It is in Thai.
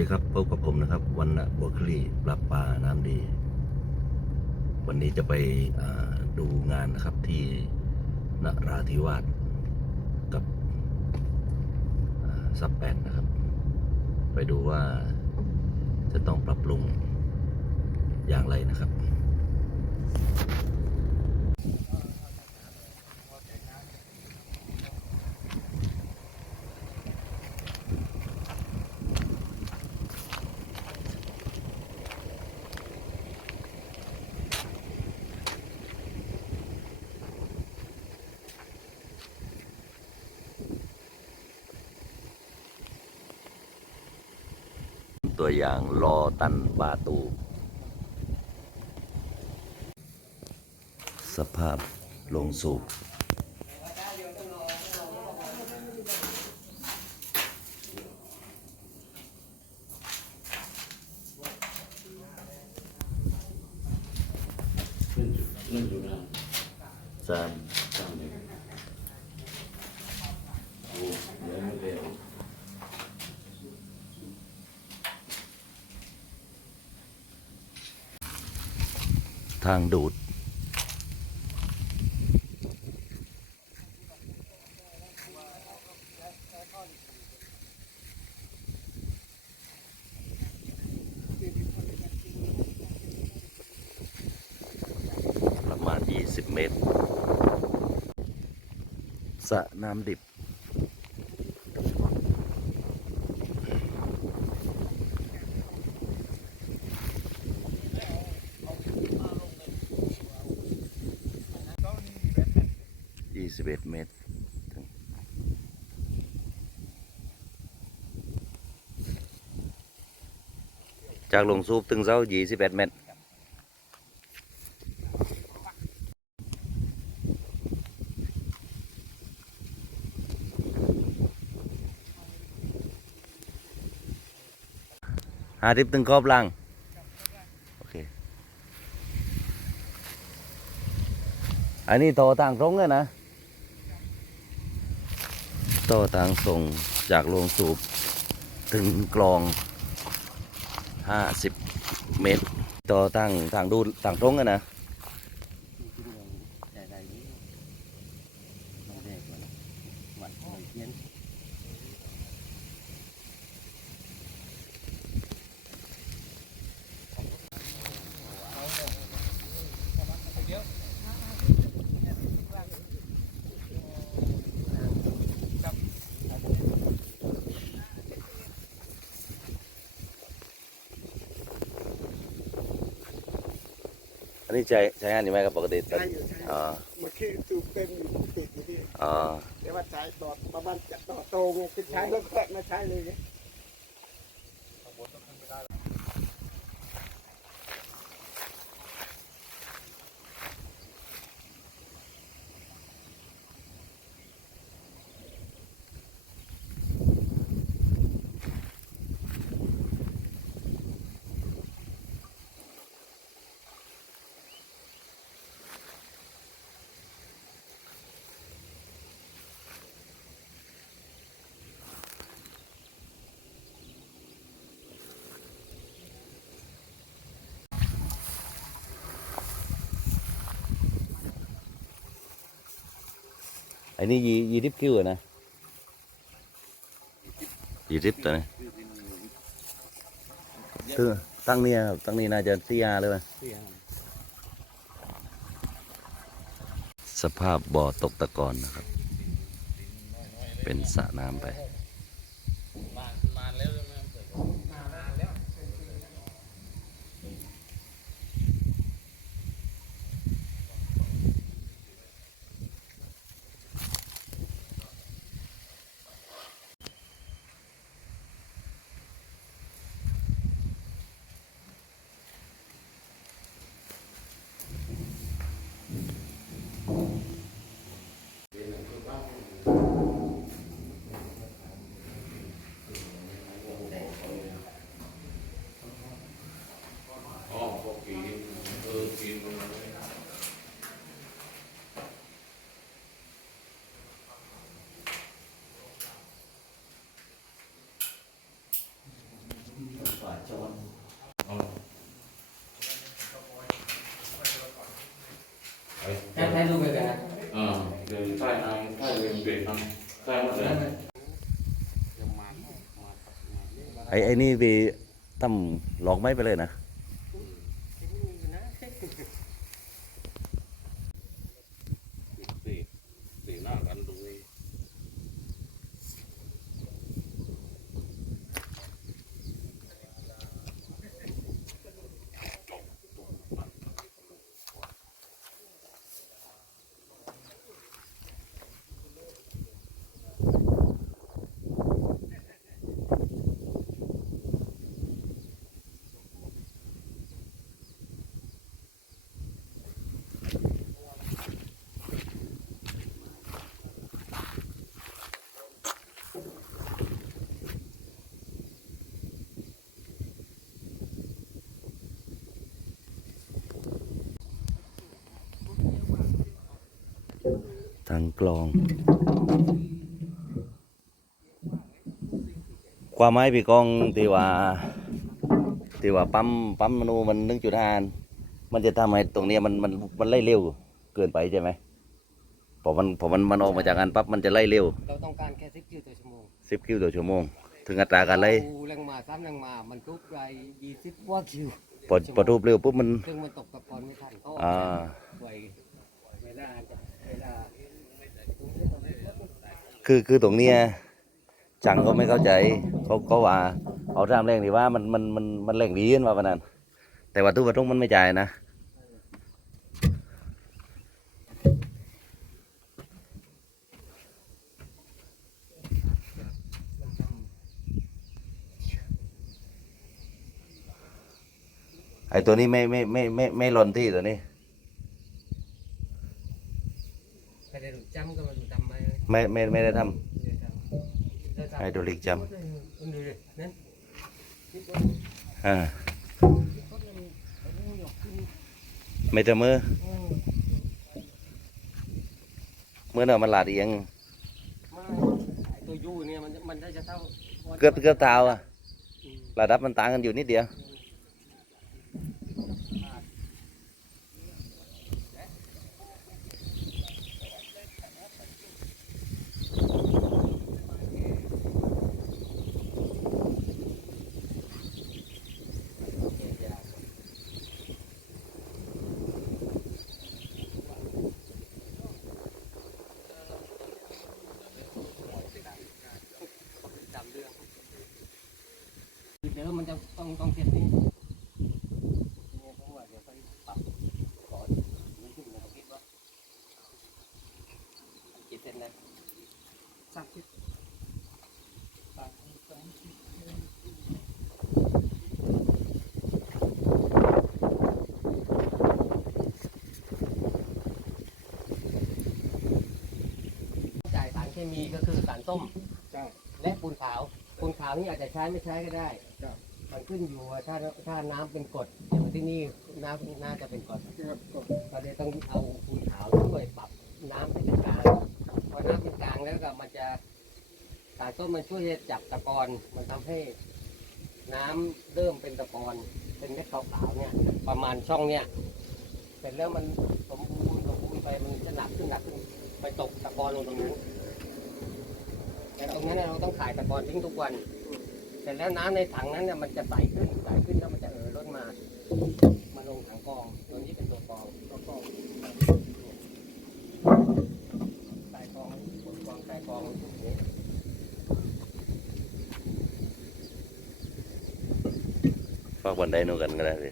ดีครับพบกับผมนะครับวันณะบัวคลี่ปลาปลาน้ำดี วันนี้จะไปดูงานนะครับที่นราธิวาสกับซับแปดนะครับ ไปดูว่าจะต้องปรับปรุงอย่างไรนะครับ ตัวอย่างรอตันบาตู สภาพลงสูบสาม ทางดูด ประมาณ 20 เมตรสระน้ำดิบ 21เมตร จากลงสูบถึงเสา21 เมตรหาทิปถึงครอบลัง โอเค อันนี้ต่อต่างตรงเลยนะ ต่อต่างส่งจากโรงสูบถึงกลอง 50 เมตร ต่อตั้งต่างดูต่างตรงเลยน อันนี้ใช้ใช้งานอยู่ไหมครับปกติใช้อยู่ใช้อยู่อ๋อเมื่อกี้ตูเป็นอยู่ติดอยู่ที่อ๋อเดี๋ยวว่าใช้ต่อประมาณจะต่อโตไงคือใช้แล้วก็มาใช้เลยเนี่ย อันนี้ยียีริบคิวอะนะยีริบตัวนี้คือตั้งเนี่ยครับตั้งนี้น่าจะเตี้ยเลยไหมสภาพบ่อตกตะกอนนะครับ เป็นสระน้ำไป ทีมันไม่ได้นดูไปกันอ่าเดินใต้ไอ้ใต้เดินเบรกนะใต้มาเลยไอ้ไอ้นี่ไปตั้มลองไม้ไปเลยนะ ทางกลองความไม้ปีกองตีว่าตีว่าปั๊มปั๊มมนูมันนึ่งจุดห้ามันจะทำให้ตรงเนี้ยมันมันมันไล่เร็วเกินไปใช่ไหมพอมันพอมันมันออกมาจากกันปั๊บมันจะไล่เร็วเราต้องการแค่สิบกิโลต่อชั่วโมงสิบคิวต่อชั่วโมง ถึงอัตราการไล่เอาแรงมาซ้ำแรงมา มันทุกไรยี่สิบกว่าคิวพอพอทุบเร็วปุ๊บมันซึ่งมันตกตะกอนไม่ทันเขาอ่า ไวเวลาจะเวลา คือคือตรงเนี้ยจังเขาไม่เข้าใจเขาเขาว่าเอาทำแรงดีว่ามันมันมันมันแรงดีนว่าปะนั้น แต่ว่าทุกประทุกมันไม่จ่ายนะไอตัวนี้ไม่ไม่ไม่ไม่ไม่หล่นที่ตัวนี้ ใครได้รู้จำก็มาดูจำ ไหมไม่ไม่ไม่ได้ทเราำทำไฮดรอลิกจมันดูดินั่นำอ่าไม่จะมือเมื่อเนอะมันหลาดเอียงไอ้ตัวยูเนี่ยมันมันได้จะเท่าเกือบเกือบเท้าอะอืมระดับมันต่างกันอยู่นิดเดียว เดี๋ยวมันจะต้องต้องเก็บนี่เนี่ยเพราะว่าเดี๋ยวไปปรับก่อนนี่ขึ้นมาคิดว่ากี่เซนนะสามสิบสามสองสิบจ่ายสารเคมีก็คือสารส้มเจ้าและปูนขาวปูนขาวนี่อาจจะใช้ไม่ใช้ก็ได้เจ้า มันขึ้นอยู่ว่าถ้าถ้าน้ำเป็นกรดอย่างที่นี่น้ำน่าจะเป็นกรดครับก็เราเลยต้องเอาปูนขาวช่วยปรับน้ำให้เป็นกลางพอน้ำเป็นกลางแล้วก็มันจะสารส้มมันช่วยจับตะกอนมันทำให้น้ำเริ่มเป็นตะกอนเป็นเม็ดขาวๆเนี่ยประมาณช่องเนี่ยเสร็จแล้วมันสมบูรณ์สมบูรณ์ไปมันจะหนักขึ้นหนักขึ้นไปตกตะกอนลงตรงนั้นแต่ตรงนั้นเนยเราต้องขายตะกอนทิ้งทุกวัน เสร็จแล้วน้ำในถังนั้นเนี่ยมันจะใสขึ้นใสขึ้นแล้วมันจะเออล้นมา มาลงถังกองตัวนี้เป็นตัวกองตัวกองใส่กองตัวกองใส่กองอย่างนี้ฝากบันไดนู่นกันก็ได้สิ